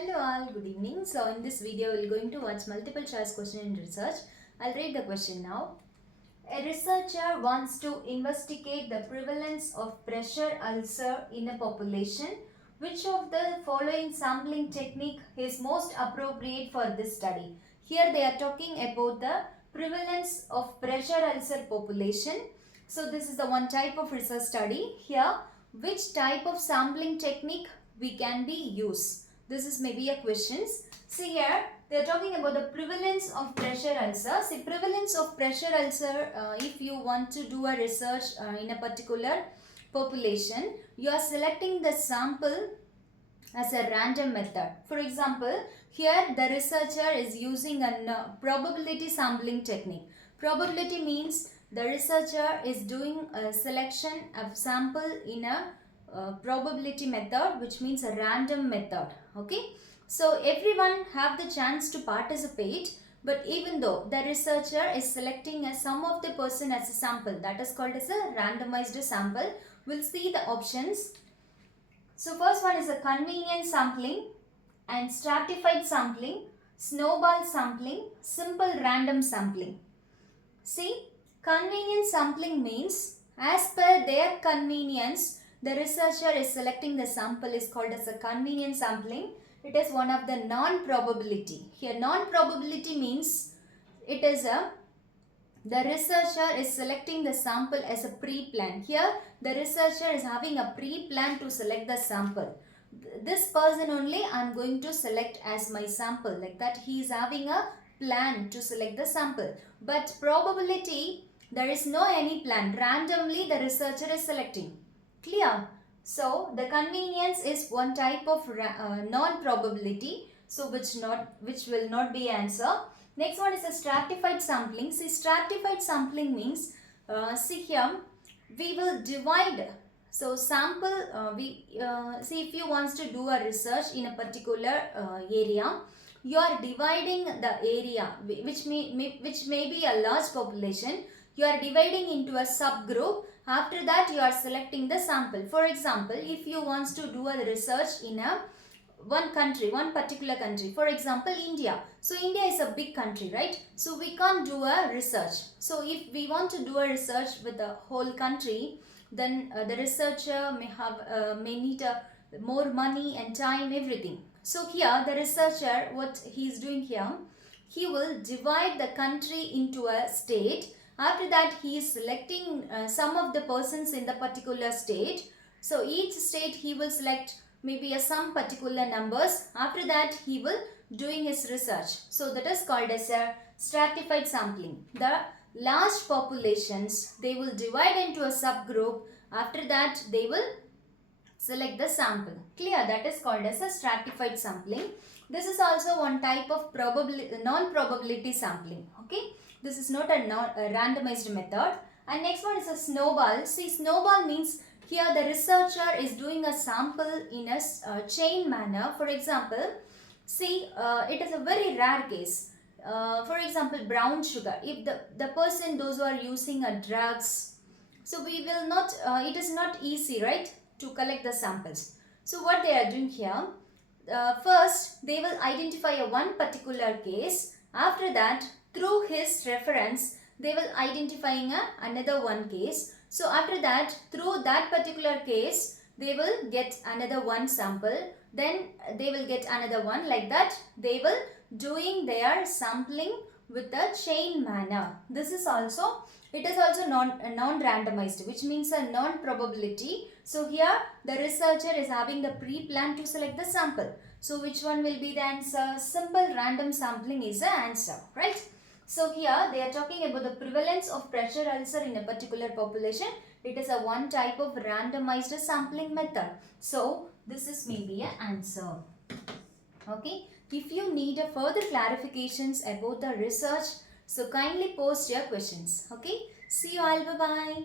Hello all, good evening. So in this video we are going to watch multiple choice question in research. I'll read the question now. A researcher wants to investigate the prevalence of pressure ulcer in a population. Which of the following sampling technique is most appropriate for this study? Here they are talking about the prevalence of pressure ulcer population. So this is the one type of research study. Here which type of sampling technique we can be used? This is maybe a questions. See here, they are talking about the prevalence of pressure ulcer. See, prevalence of pressure ulcer, if you want to do a research in a particular population, you are selecting the sample as a random method. For example, here the researcher is using a probability sampling technique. Probability means the researcher is doing a selection of sample in a probability method, which means a random method. Okay, so everyone have the chance to participate, but even though the researcher is selecting a sum of the person as a sample, that is called as a randomized sample. We'll see the options. So first one is a convenience sampling and stratified sampling, snowball sampling, simple random sampling. See, convenience sampling means as per their convenience, the researcher is selecting the sample is called as a convenience sampling. It is one of the non-probability. Here non-probability means it is the researcher is selecting the sample as a pre-plan. Here the researcher is having a pre-plan to select the sample. This person only I am going to select as my sample, like that he is having a plan to select the sample. But probability, there is no any plan. Randomly the researcher is selecting. Clear? So the convenience is one type of non-probability, so which will not be answer. Next one is a stratified sampling. See, stratified sampling means see here we will divide. So sample see if you wants to do a research in a particular area, you are dividing the area which may be a large population. You are dividing into a subgroup. After that you are selecting the sample. For example, if you wants to do a research in a one country, one particular country, for example India. So India is a big country, right? So we can't do a research. So if we want to do a research with the whole country, then the researcher may need more money and time, everything. So here the researcher, what he is doing here, he will divide the country into a state. After that he is selecting some of the persons in the particular state. So each state he will select maybe some particular numbers. After that he will doing his research. So that is called as a stratified sampling. The large populations, they will divide into a subgroup. After that they will select the sample. Clear? That is called as a stratified sampling. This is also one type of non-probability sampling. Okay, this is not a randomized method. And next one is a snowball. See, snowball means here the researcher is doing a sample in a chain manner. For example, see, it is a very rare case. For example, brown sugar. If the person, those who are using drugs, so we will not, it is not easy, right, to collect the samples. So what they are doing here, first they will identify one particular case. After that, through his reference, they will identifying another one case. So after that, through that particular case, they will get another one sample. Then they will get another one, like that. They will doing their sampling with a chain manner. This is also, it is also non-randomized, which means a non-probability. So here the researcher is having the pre-plan to select the sample. So which one will be the answer? Simple random sampling is the answer, right? So here they are talking about the prevalence of pressure ulcer in a particular population. It is a one type of randomized sampling method. So this is maybe an answer. Okay. If you need a further clarifications about the research, so kindly post your questions. Okay. See you all. Bye-bye.